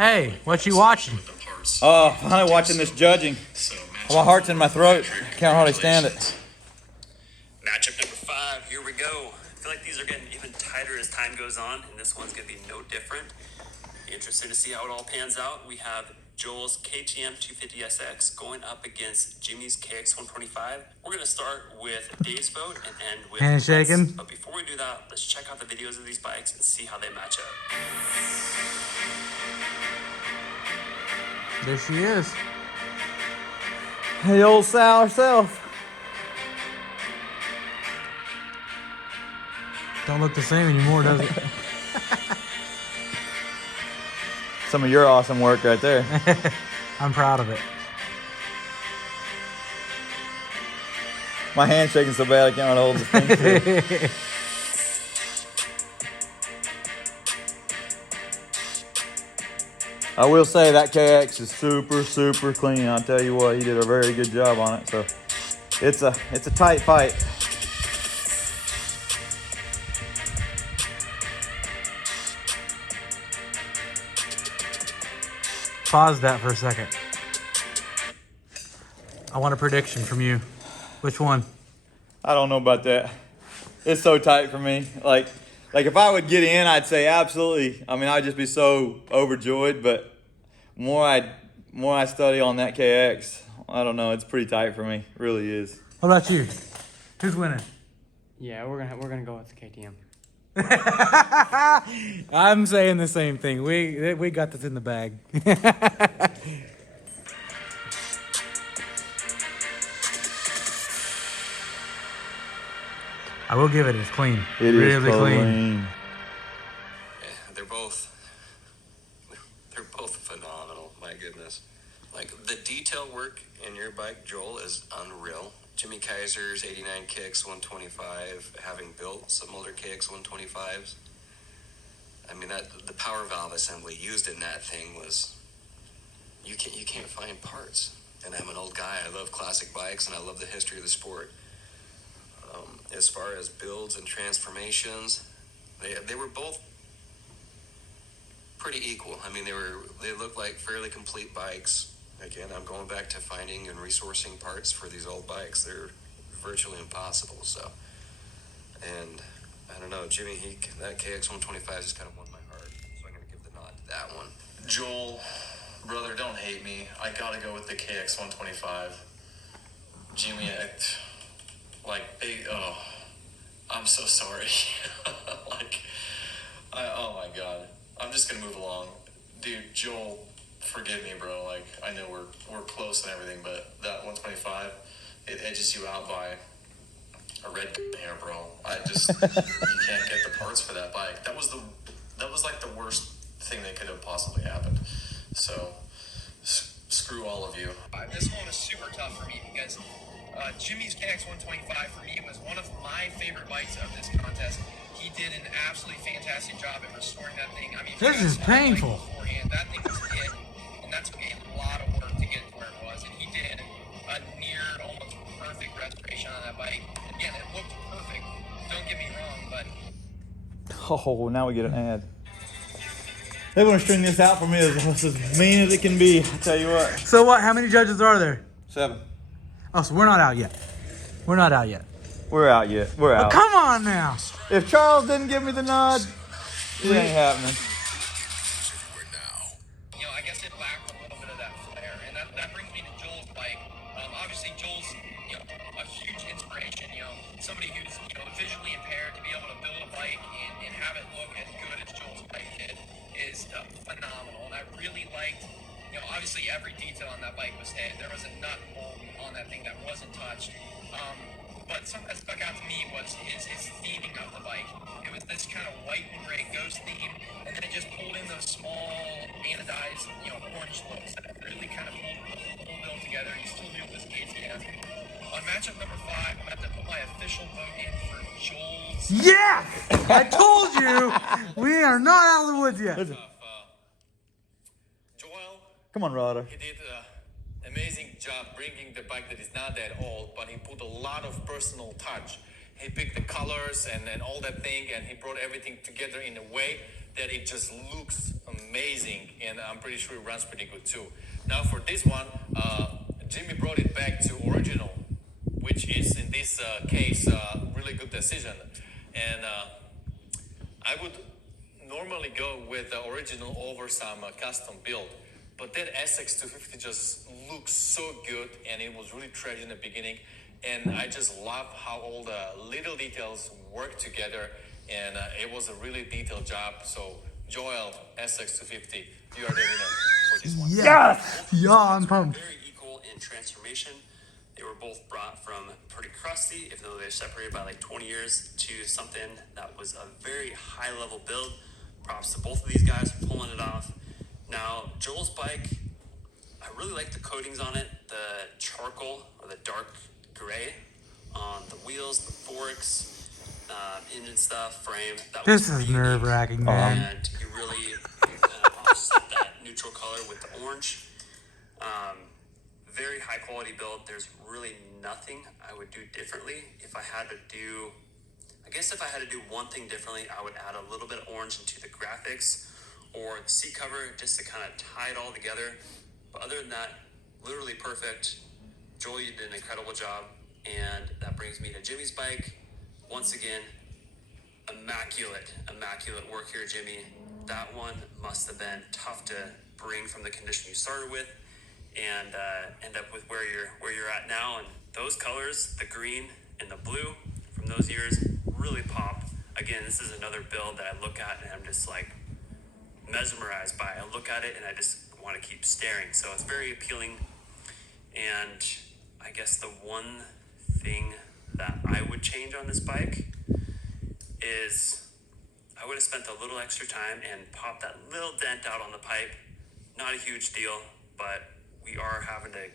Hey, what you watching? Oh, finally watching this judging. My heart's in my throat. Can't hardly stand it. Matchup number 5, here we go. I feel like these are getting even tighter as time goes on, and this one's going to be no different. Interesting to see how it all pans out. We have Joel's KTM 250SX going up against Jimmy's KX125. We're going to start with Dave's boat and end with Handshaking. But before we do that, let's check out the videos of these bikes and see how they match up. There she is. The old Sal herself. Don't look the same anymore, does it? Some of your awesome work right there. I'm proud of it. My hand's shaking so bad I can't hold the thing still. I will say that KX is super, super clean. I'll tell you what, he did a very good job on it. So it's a tight fight. Pause that for a second. I want a prediction from you. Which one? I don't know about that. It's so tight for me. Like if I would get in, I'd say absolutely. I mean, I'd just be so overjoyed. But more I study on that KX, I don't know. It's pretty tight for me. It really is. What about you? Who's winning? Yeah, we're gonna go with the KTM. I'm saying the same thing. We got this in the bag. I will give it. It's clean. It really is clean. Yeah, they're both phenomenal. My goodness. Like, the detail work in your bike, Joel, is unreal. Jimmy Kaiser's 89 KX125, having built some older KX125s. I mean, the power valve assembly used in that thing was, you can't find parts. And I'm an old guy. I love classic bikes, and I love the history of the sport. As far as builds and transformations, they were both pretty equal. I mean, they looked like fairly complete bikes. Again, I'm going back to finding and resourcing parts for these old bikes. They're virtually impossible. So, and I don't know, Jimmy, that KX125 just kind of won my heart. So I'm going to give the nod to that one. Joel, brother, don't hate me. I gotta go with the KX125. Jimmy, I'm so sorry. Oh my God. I'm just gonna move along. Dude, Joel, forgive me, bro. Like, I know we're close and everything, but that 125, it edges you out by a red hair, bro. You can't get the parts for that bike. That was like the worst thing that could have possibly happened. So, screw all of you. This one was super tough for me because Jimmy's KX125 for me was one of my favorite bikes of this contest. He did an absolutely fantastic job at restoring that thing. I mean, This is painful. Beforehand, that thing was hit, and that took a lot of work to get to where it was. And he did a near almost perfect restoration on that bike. Again, it looked perfect. Don't get me wrong, but Oh, now we get an ad. They want to string this out for me as mean as it can be. I tell you what. So what? How many judges are there? 7. Oh, so we're not out yet. We're not out yet. We're out yet. We're Oh, out. come on now. If Charles didn't give me the nod, it ain't happening. I guess it lacked a little bit of that flair, and that brings me to Joel's bike. Obviously, Joel's a huge inspiration. Somebody who's visually impaired to be able to build a bike and have it look as good as Joel's bike did is phenomenal. And I really liked, obviously every detail on that bike was hit. There was a nut and bolt on that thing that wasn't touched. But something that stuck out to me was his theming of the bike. It was this kind of white and gray ghost theme, and then it just pulled in those small anodized, orange looks that really kind of pulled the whole build together. He still did with his KTM. On matchup number 5, I'm about to put my official vote in for Joel's. Yeah! I told you we are not out of the woods yet. Joel, Come on, Ryder. he did an amazing job bringing the bike that is not that old, but he put a lot of personal touch. He picked the colors and all that thing, and he brought everything together in a way that it just looks amazing, and I'm pretty sure it runs pretty good too. Now for this one, Jimmy brought it back to original, which is in this case really good decision, and I would normally go with the original over some custom build, but that SX250 just looks so good, and it was really treasured in the beginning, and I just love how all the little details work together, and it was a really detailed job. So Joel, SX250, you are the winner for this one. Yes! Yeah, I'm pumped. Very equal in transformation. They were both brought from pretty crusty, even though they're separated by like 20 years, to something that was a very high level build. Props to both of these guys for pulling it off. Now, Joel's bike, I really like the coatings on it. The charcoal or the dark gray on the wheels, the forks, engine stuff, frame. That This was is pretty unique. nerve-wracking, man. And you really offset that neutral color with the orange. Very high quality build. There's really nothing I would do differently. If I had to do one thing differently, I would add a little bit of orange into the graphics or the seat cover just to kind of tie it all together. But other than that, literally perfect. Joel, you did an incredible job. And that brings me to Jimmy's bike. Once again, immaculate work here, Jimmy. That one must have been tough to bring from the condition you started with and end up with where you're at now. And those colors, the green and the blue from those years, really pop. Again, this is another build that I look at and I'm just like mesmerized by. I look at it and I just want to keep staring. So it's very appealing. And I guess the one thing that I would change on this bike is I would have spent a little extra time and popped that little dent out on the pipe. Not a huge deal, but we are having to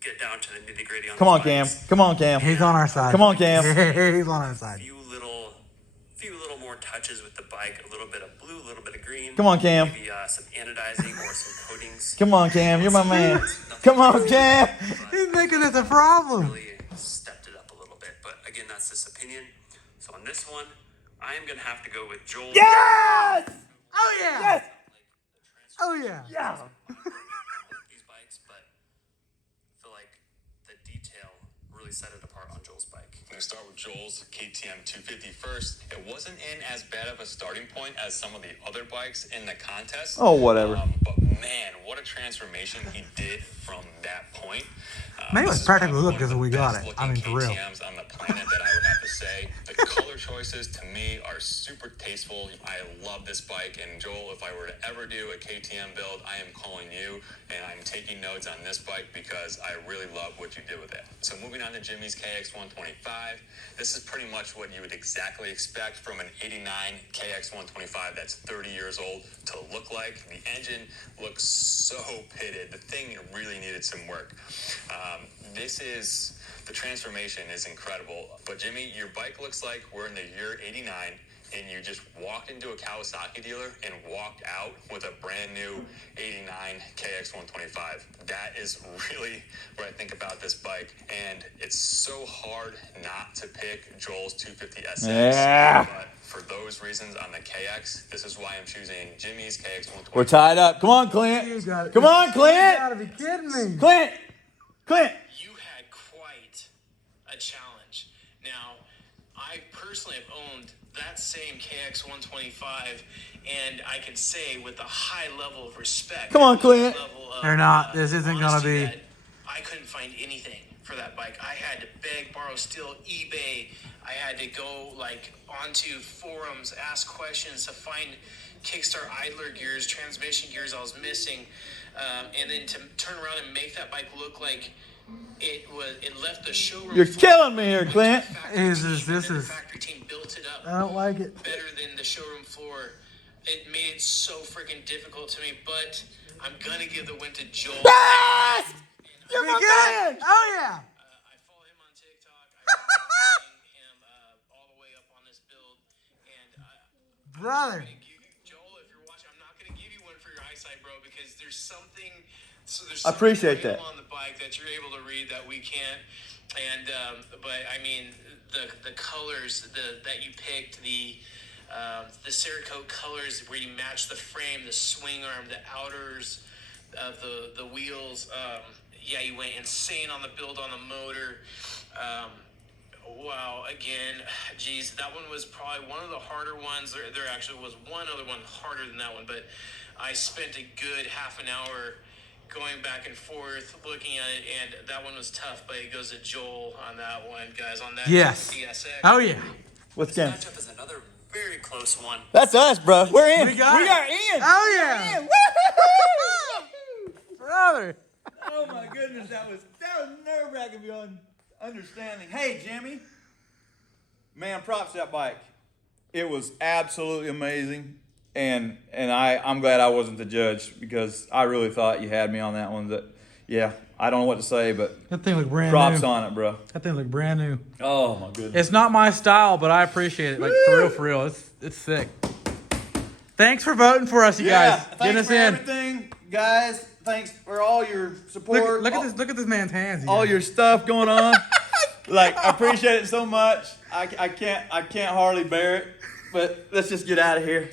get down to the nitty gritty on Come on, Cam. bikes. Come on, Cam. He's on our side. Come on, Cam. He's on our side. Few little more touches with the bike, a little bit of blue, a little bit of green. Come on, Cam. Maybe some anodizing or some coatings. Come on, Cam. You're my man. Come on, Cam. He's making this a problem. Really stepped it up a little bit, but again, that's just opinion. So on this one, I am gonna have to go with Joel. Yes! Oh, yeah. Yes! Oh, yeah. Yeah. These bikes, but I feel like the detail really set it apart on Joel's bike. I'm going to start with Joel's KTM 250 first. It wasn't in as bad of a starting point as some of the other bikes in the contest. Oh, whatever. But man, what a transformation he did from that point. Man, it was This is practically probably look one of as the we got best it. I mean, looking for real. KTMs on the planet that I would have to say. The color choices to me are super tasteful. I love this bike, and Joel, if I were to ever do a KTM build, I am calling you and I'm taking notes on this bike because I really love what you did with it. So moving on to Jimmy's KX125, this is pretty much what you would exactly expect from an 89 KX125 that's 30 years old to look like. The engine looks so pitted. The thing really needed some work. The transformation is incredible. But Jimmy, your bike looks like we're in the year 89 and you just walked into a Kawasaki dealer and walked out with a brand new 89 KX125. That is really what I think about this bike. And it's so hard not to pick Joel's 250 SX. Yeah. But for those reasons on the KX, this is why I'm choosing Jimmy's KX125. We're tied up. Come on, You Clint. got it. Come on, You Clint. gotta be kidding me. Clint. Clint. You had quite a challenge. Now, I personally have owned that same KX125, and I can say with a high level of respect. Come on, Clint. level of, They're not. This isn't gonna honesty be. that I couldn't find anything for that bike. I had to beg, borrow, steal, eBay. I had to go onto forums, ask questions to find Kickstart idler gears, transmission gears I was missing, and then to turn around and make that bike look like it left the showroom. You're floor. killing me here, Clint. The factory team built it up I don't like it. better than the showroom floor. It made it so freaking difficult to me, but I'm gonna give the win to Joel. Yes! You're We my get it. man. Oh, yeah. I follow him on TikTok. I've been him all the way up on this build, and Brother. Joel, if you're watching, I'm not gonna give you one for your eyesight, bro, because there's something. So there's I appreciate something that. on the bike that you're able to read that we can't. And but I mean the colors that you picked, the The Cerakote colors where you match the frame, the swing arm, the outers of the wheels. Yeah, you went insane on the build on the motor. Wow, again, geez, that one was probably one of the harder ones. There actually was one other one harder than that one, but I spent a good half an hour going back and forth looking at it, and that one was tough, but it goes to Joel on that one, guys, on that Yes. DSX. Oh yeah. What's Tim? Matchup is another very close one. That's us, bro. We're in. We got it. are in. Oh yeah. Brother. Oh my goodness, that was nerve wracking beyond understanding. Hey, Jimmy, man, props to that bike. It was absolutely amazing, and I'm glad I wasn't the judge because I really thought you had me on that one. That yeah, I don't know what to say, but That thing looked brand props new. on it, bro. That thing looked brand new. Oh my goodness. It's not my style, but I appreciate it. Like for real, it's sick. Thanks for voting for us, you guys. Thanks Getting us for in. everything, guys. Thanks for all your support. Look at this man's hands. all your stuff going on. Like, I appreciate it so much. I can't hardly bear it. But let's just get out of here.